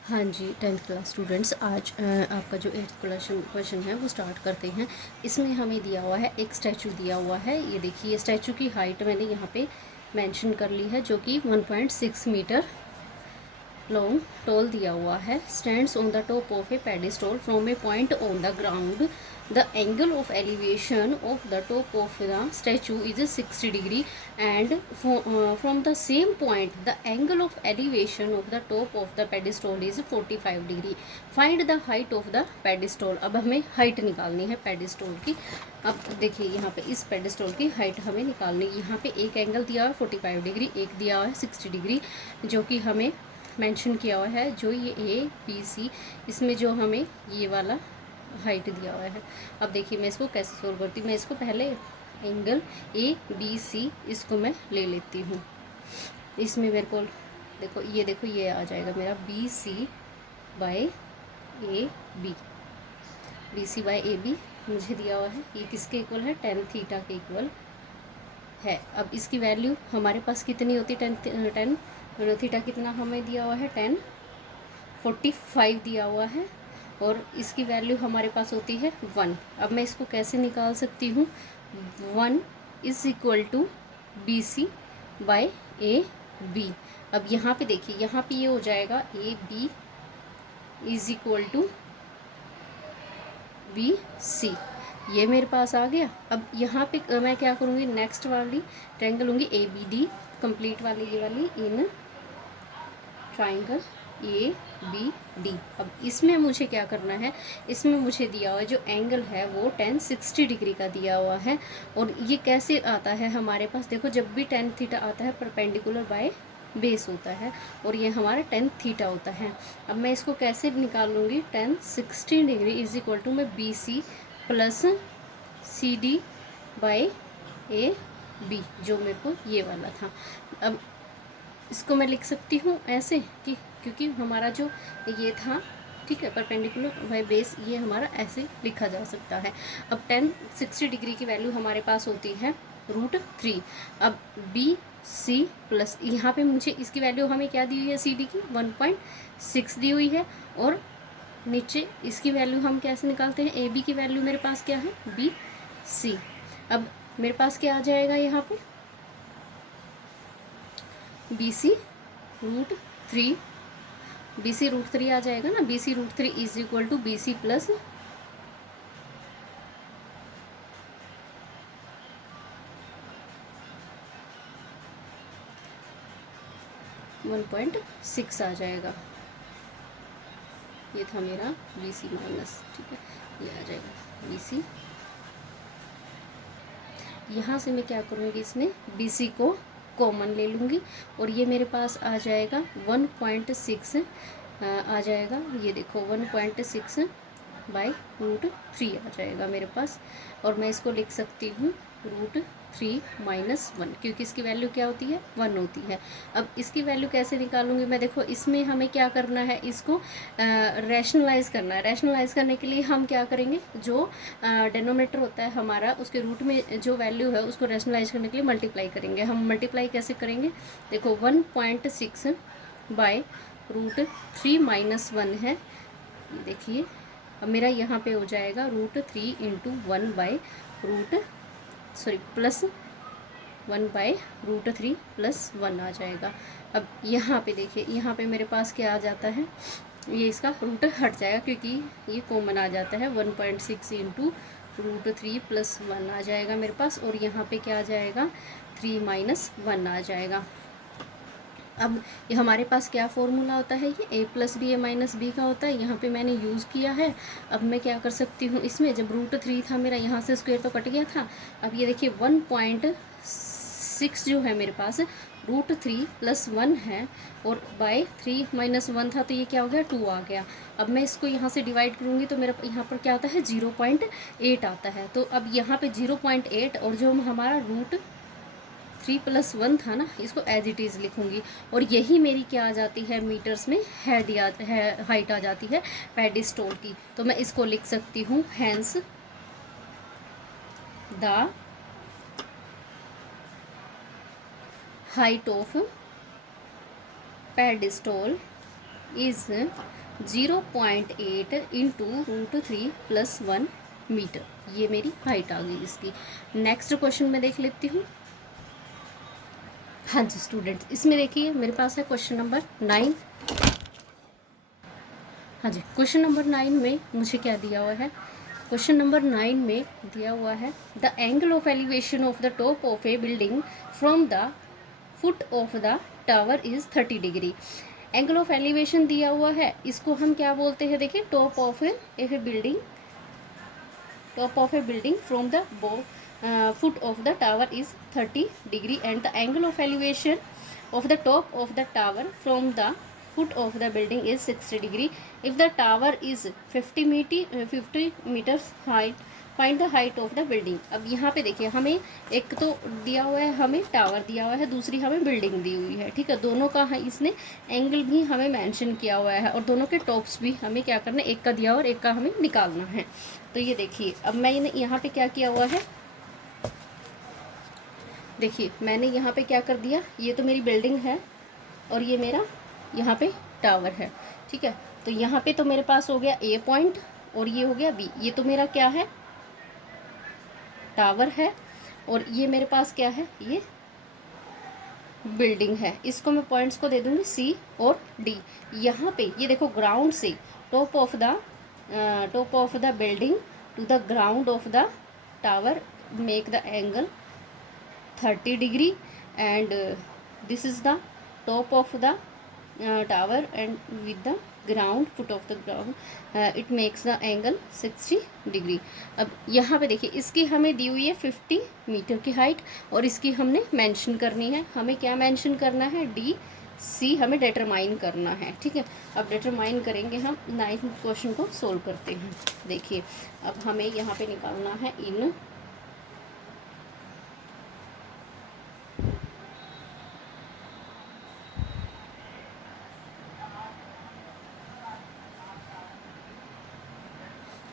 हाँ जी, 10th class students, आज आपका जो 8th क्वेश्चन है वो स्टार्ट करते हैं। इसमें हमें दिया हुआ है, एक स्टैचू दिया हुआ है। ये देखिए, स्टैचू की हाइट मैंने यहाँ पे मेंशन कर ली है, जो कि 1.6 मीटर लॉन्ग टॉल दिया हुआ है। Stands on the top of A pedestal from A point on the ground. The angle of elevation of the top of the statue is 60 degree and from the same point the angle of elevation of the top of the pedestal is 45 degree. Find the height of the pedestal. अब हमें height निकालनी है pedestal की। अब देखिए, यहाँ पे इस पेडिस्टल की हाइट हमें निकालनी है। यहाँ पे एक एंगल दिया हुआ है 45 डिग्री, एक दिया हुआ है 60 डिग्री, जो कि हमें मेंशन किया हुआ है। जो ये ए बी सी, इसमें जो हमें ये वाला हाइट दिया हुआ है। अब देखिए, मैं इसको कैसे सोल्व करती हूँ। मैं इसको पहले एंगल ए बी सी इसको मैं ले लेती हूँ। इसमें मेरे को देखो ये आ जाएगा मेरा B C by A B. B C by A B मुझे दिया हुआ है। ये किसके इक्वल है? टेन थीटा के इक्वल है। अब इसकी वैल्यू हमारे पास कितनी होती है? टेन थीटा कितना हमें दिया हुआ है? 1045 दिया हुआ है, और इसकी वैल्यू हमारे पास होती है 1। अब मैं इसको कैसे निकाल सकती हूँ? 1 is equal to B C by A B. अब यहाँ पे देखिए, यहाँ पे ये हो जाएगा A B is equal to B C. ये मेरे पास आ गया। अब यहाँ पे मैं क्या करूँगी? नेक्स्ट वाली ट्रायंगल लूँगी ए बी डी, कंप्लीट वाली ये वाली in triangle A B D. अब इसमें मुझे क्या करना है? इसमें मुझे दिया हुआ जो एंगल है वो 1060 डिग्री का दिया हुआ है। और ये कैसे आता है हमारे पास? देखो, जब भी 10 थीटा आता है परपेंडिकुलर बाय बेस होता है, और ये हमारा 10 थीटा होता है। अब मैं इसको कैसे निकाल लूँगी? 1060 डिग्री इज इक्वल टू मैं B C plus C D by A B, जो मेरे को ये वाला था। अब इसको मैं लिख सकती हूँ ऐसे कि, क्योंकि हमारा जो ये था, ठीक है, परपेंडिकुलर बाय बेस, ये हमारा ऐसे लिखा जा सकता है। अब 1060 डिग्री की वैल्यू हमारे पास होती है √3। अब बी सी प्लस, यहाँ पे मुझे इसकी वैल्यू हमें क्या दी हुई है? सी डी की 1.6 दी हुई है, और नीचे इसकी वैल्यू हम कैसे निकालते हैं? ए बी की वैल्यू मेरे पास क्या है? B C. अब मेरे पास क्या आ जाएगा यहाँ पे? बी सी √3, बी सी √3 आ जाएगा ना। B C √3 is equal to B C plus 1.6 आ जाएगा। ये था मेरा बी सी माइनस, ठीक है, ये आ जाएगा बी सी। यहाँ से मैं क्या करूँगी? इसमें बी सी को कॉमन ले लूँगी, और ये मेरे पास आ जाएगा 1.6 आ जाएगा। ये देखो 1.6 बाई √3 आ जाएगा मेरे पास, और मैं इसको लिख सकती हूँ √3 माइनस 1, क्योंकि इसकी वैल्यू क्या होती है? 1 होती है। अब इसकी वैल्यू कैसे निकालूंगी मैं? देखो, इसमें हमें क्या करना है? इसको रैशनलाइज करना है। रैशनलाइज करने के लिए हम क्या करेंगे? जो डिनोमिनेटर होता है हमारा, उसके रूट में जो वैल्यू है उसको रैशनलाइज करने के लिए मल्टीप्लाई करेंगे। हम मल्टीप्लाई कैसे करेंगे? देखो, 1.6 बाय √3 माइनस 1 है, देखिए। अब मेरा यहाँ पे हो जाएगा √3 into 1 by plus 1 by √3 plus 1 आ जाएगा। अब यहाँ पे देखिए, यहाँ पे मेरे पास क्या आ जाता है? ये इसका रूट हट जाएगा, क्योंकि ये कॉमन आ जाता है। 1.6 इंटू √3 प्लस 1 आ जाएगा मेरे पास, और यहाँ पे क्या आ जाएगा? 3 माइनस 1 आ जाएगा। अब ये हमारे पास क्या फॉर्मूला होता है? ये a plus B A minus B का होता है। यहाँ पे मैंने यूज़ किया है। अब मैं क्या कर सकती हूँ? इसमें जब √3 था मेरा, यहाँ से स्क्वायर तो कट गया था। अब ये देखिए 1.6 जो है मेरे पास, √3 प्लस 1 है, और बाय 3 माइनस 1 था, तो ये क्या हो गया? 2 आ गया। अब मैं इसको यहाँ से डिवाइड करूँगी तो मेरा यहाँ पर क्या आता है? 0.8 आता है। तो अब यहाँ पे 0.8, और जो हमारा √3 प्लस 1 था ना, इसको एज इट इज़ लिखूंगी, और यही मेरी क्या आ जाती है? मीटर्स में हाइट आ जाती है पेडिस्टल की। तो मैं इसको लिख सकती हूँ, hence the height of pedestal is 0.8 into √3 + 1 meter. ये मेरी हाइट आ गई इसकी। नेक्स्ट क्वेश्चन में देख लेती हूँ। हाँ जी स्टूडेंट्स, इसमें देखिए मेरे पास है क्वेश्चन नंबर 9। हाँ जी, क्वेश्चन नंबर 9 में मुझे क्या दिया हुआ है? क्वेश्चन नंबर 9 में दिया हुआ है the angle of elevation of the top of A building from the foot of the tower is 30 degree. Angle of elevation दिया हुआ है, इसको हम क्या बोलते हैं? देखिए, top of A building, top of a building from the foot of the tower is 30 degree and the angle of elevation of the top of the tower from the foot of the building is 60 degree. If the tower is 50 meters height, find the height of the building. अब यहाँ पे देखिए, हमें एक तो दिया हुआ है, हमें टावर दिया हुआ है, दूसरी हमें बिल्डिंग दी हुई है, ठीक है। दोनों का है, इसने एंगल भी हमें मेंशन किया हुआ है और दोनों के टॉप्स भी हमें क्या करना है, एक का दिया हुआ और एक का हमें निकालना है। तो ये देखिए, अब मैंने यहाँ पे क्या किया हुआ है, देखिए मैंने यहाँ पे क्या कर दिया, ये तो मेरी बिल्डिंग है और ये मेरा यहाँ पे टावर है, ठीक है। तो यहाँ पे तो मेरे पास हो गया ए पॉइंट और ये हो गया बी। ये तो मेरा क्या है, टावर है, और ये मेरे पास क्या है, ये बिल्डिंग है। इसको मैं पॉइंट्स को दे दूँगी सी और डी। यहाँ पे ये देखो, ग्राउंड से top of the building to the ground of the tower make the angle 30 degree and this is the top of the tower and with the ground foot of the ground it makes the angle 60 degree. अब यहाँ पे देखिए, इसकी हमें दी हुई है 50 metre की height और इसकी हमने मेंशन करनी है। हमें क्या मेंशन करना है, डी सी हमें डिटरमाइन करना है, ठीक है। अब डिटरमाइन करेंगे हम। 9th क्वेश्चन को सोल्व करते हैं। देखिए, अब हमें यहाँ पे निकालना है इन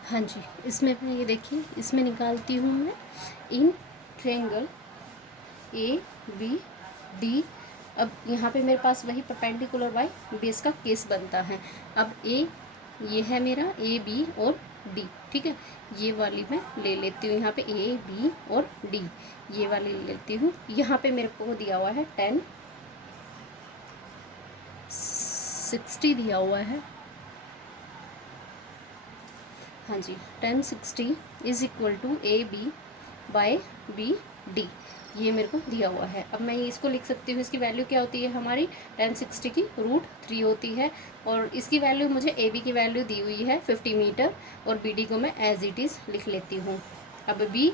हाँ जी, इसमें ये देखिए, इसमें निकालती हूँ मैं in triangle A B D. अब यहाँ पे मेरे पास वही परपेंडिकुलर बाय बेस का केस बनता है। अब ए, ये है मेरा ए बी और डी, ठीक है। ये वाली मैं ले लेती हूँ, यहाँ पे ए बी और डी ये वाली ले लेती हूँ। यहाँ पे मेरे को दिया हुआ है 10 60 दिया हुआ है। हाँ जी, 1060 is equal to A B by B D, ये मेरे को दिया हुआ है। अब मैं इसको लिख सकती हूँ, इसकी वैल्यू क्या होती है हमारी, 1060 की √3 होती है और इसकी वैल्यू मुझे ए बी की वैल्यू दी हुई है 50 मीटर और बी डी को मैं एज इट इज़ लिख लेती हूँ। अब बी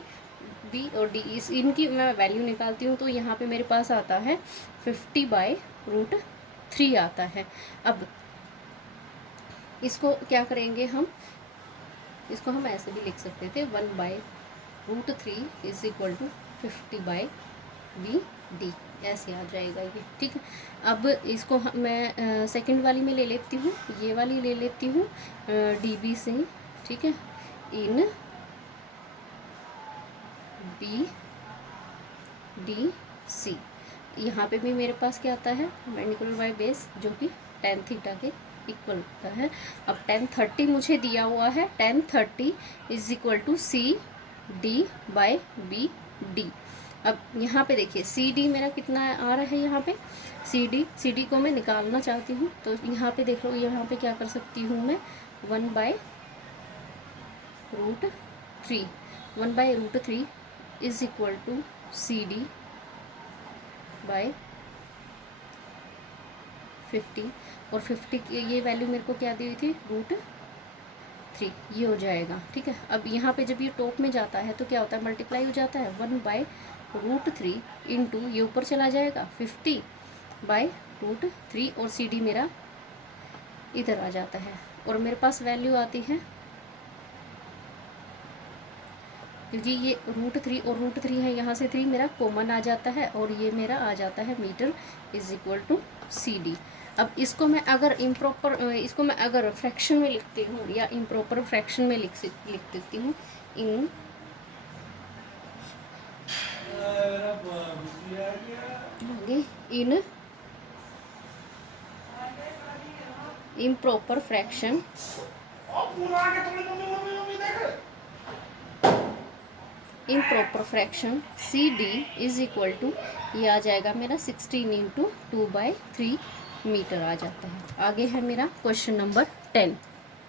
और डी इनकी मैं वैल्यू निकालती हूँ तो यहाँ पे मेरे पास आता है 50 बाय √3 आता है। अब इसको क्या करेंगे हम, इसको हम ऐसे भी लिख सकते थे, 1 by √3 is equal to 50 by B D, ऐसे आ जाएगा ये, ठीक है। अब इसको मैं सेकंड वाली में ले लेती हूँ, ये वाली ले लेती हूँ डी बी से, ठीक है, इन बी डी सी। यहाँ पे भी मेरे पास क्या आता है, परपेंडिकुलर बाय बेस, जो कि tan थीटा के इक्वल होता है। अब 1030 मुझे दिया हुआ है, 1030 is equal to C D by B D. अब यहाँ पे देखिए, सी डी मेरा कितना आ रहा है, यहाँ पे सी डी को मैं निकालना चाहती हूँ तो यहाँ पे देख लो, यहाँ पे क्या कर सकती हूँ मैं, 1 by √3 is equal to C D by 50 और 50 की ये वैल्यू मेरे को क्या दी हुई थी, √3, ये हो जाएगा, ठीक है। अब यहाँ पे जब ये टॉप में जाता है तो क्या होता है, मल्टीप्लाई हो जाता है, 1 बाय √3 इंटू ये ऊपर चला जाएगा 50 बाय √3 और सी डी मेरा इधर आ जाता है और मेरे पास वैल्यू आती है, क्योंकि ये √3 और √3 है, यहाँ से 3 मेरा कॉमन आ जाता है और ये मेरा आ जाता है meter is equal to C D. अब इसको मैं अगर फ्रैक्शन में लिखती हूँ या इम्प्रॉपर फ्रैक्शन में लिख देती हूँ, in improper fraction C D is equal to, ये आ जाएगा मेरा 16 इंटू 2/3 मीटर आ जाता है। आगे है मेरा क्वेश्चन नंबर 10।